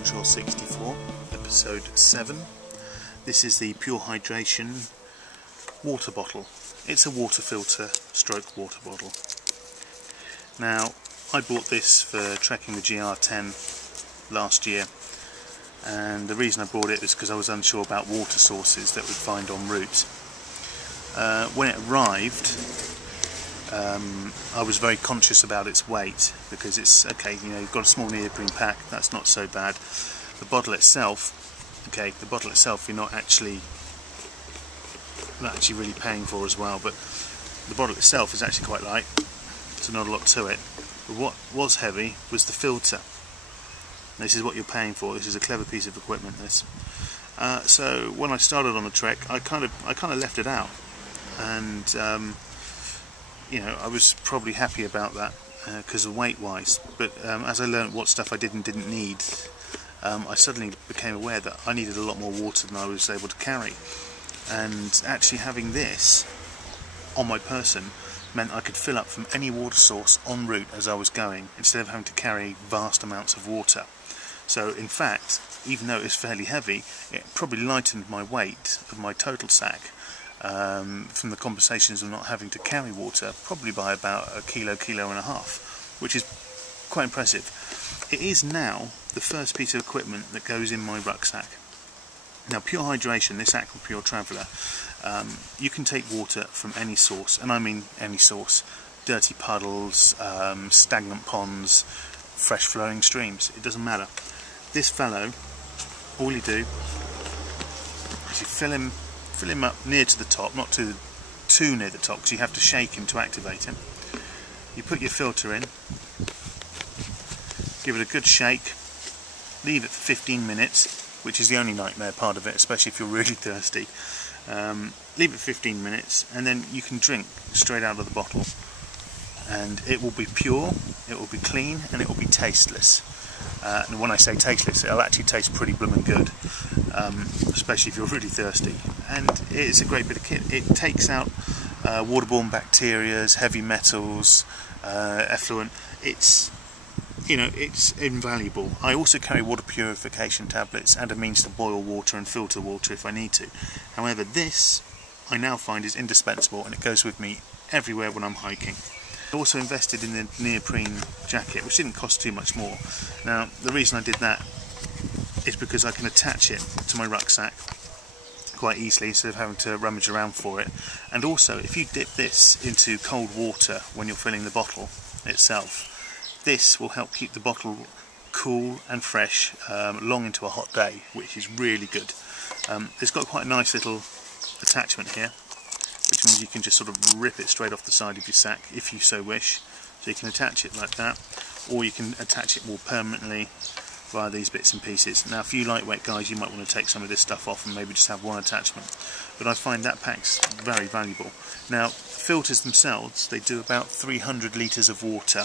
Bonjour64, episode 7. This is the Pure Hydration water bottle. It's a water filter stroke water bottle. Now, I bought this for trekking the GR10 last year, and the reason I bought it is because I was unsure about water sources that we'd find en route. When it arrived, I was very conscious about its weight, because it's okay, you know, you've got a small neoprene pack, that's not so bad. The bottle itself, you're not actually really paying for as well, but the bottle itself is actually quite light, so not a lot to it. But what was heavy was the filter. This is what you're paying for. This is a clever piece of equipment, this. So when I started on the trek, I kind of left it out, and you know, I was probably happy about that because of weight-wise. But as I learned what stuff I did and didn't need, I suddenly became aware that I needed a lot more water than I was able to carry. And actually having this on my person meant I could fill up from any water source en route as I was going, instead of having to carry vast amounts of water. So in fact, even though it's fairly heavy, it probably lightened my weight of my total sack. From the compensations of not having to carry water, probably by about a kilo and a half, which is quite impressive. It is now the first piece of equipment that goes in my rucksack. Now, Pure Hydration, this Aqua Pure Traveller, you can take water from any source, and I mean any source: dirty puddles, stagnant ponds, fresh flowing streams, it doesn't matter. This fellow, all you do is you fill him up near to the top, not too near the top, because you have to shake him to activate him. You put your filter in, give it a good shake, leave it for 15 minutes, which is the only nightmare part of it, especially if you're really thirsty. Leave it 15 minutes, and then you can drink straight out of the bottle, and it will be pure, it will be clean, and it will be tasteless. And when I say tasteless, it'll actually taste pretty blooming good, especially if you're really thirsty. And it's a great bit of kit. It takes out waterborne bacteria, heavy metals, effluent. It's invaluable. I also carry water purification tablets and a means to boil water and filter water if I need to. However, this I now find is indispensable, and it goes with me everywhere when I'm hiking. I also invested in the neoprene jacket, which didn't cost too much more. Now, the reason I did that is because I can attach it to my rucksack quite easily instead of having to rummage around for it. And also, if you dip this into cold water when you're filling the bottle itself, this will help keep the bottle cool and fresh long into a hot day, which is really good. It's got quite a nice little attachment here, which means you can just sort of rip it straight off the side of your sack if you so wish. So you can attach it like that, or you can attach it more permanently via these bits and pieces. Now, for you lightweight guys, you might want to take some of this stuff off and maybe just have one attachment, but I find that pack's very valuable. Now, filters themselves, they do about 300 litres of water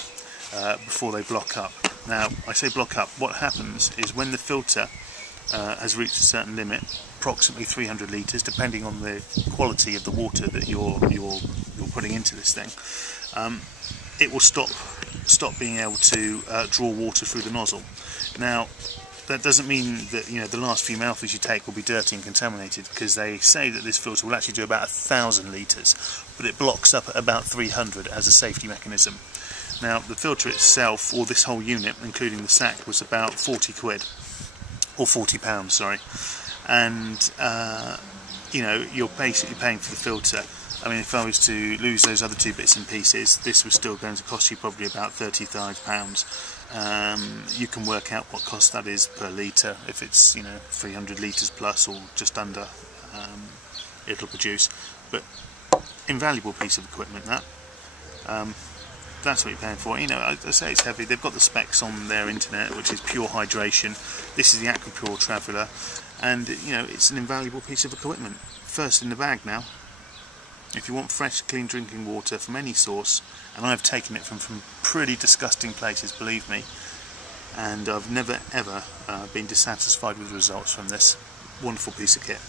before they block up. Now, I say block up, what happens is when the filter has reached a certain limit, approximately 300 litres, depending on the quality of the water that you're putting into this thing, it will stop being able to draw water through the nozzle. Now, that doesn't mean that, you know, the last few mouthfuls you take will be dirty and contaminated, because they say that this filter will actually do about 1,000 litres, but it blocks up at about 300 as a safety mechanism. Now, the filter itself, or this whole unit, including the sack, was about 40 quid, or £40, sorry. And you know, you're basically paying for the filter. I mean, if I was to lose those other two bits and pieces, this was still going to cost you probably about £35. You can work out what cost that is per litre, if it's, you know, 300 litres plus or just under, it'll produce. But invaluable piece of equipment, that. That's what you're paying for. You know, I say it's heavy. They've got the specs on their internet, which is Pure Hydration. This is the Aqua Pure Traveller, and you know, it's an invaluable piece of equipment. First in the bag now. If you want fresh, clean drinking water from any source, and I've taken it from pretty disgusting places, believe me, and I've never ever been dissatisfied with the results from this wonderful piece of kit.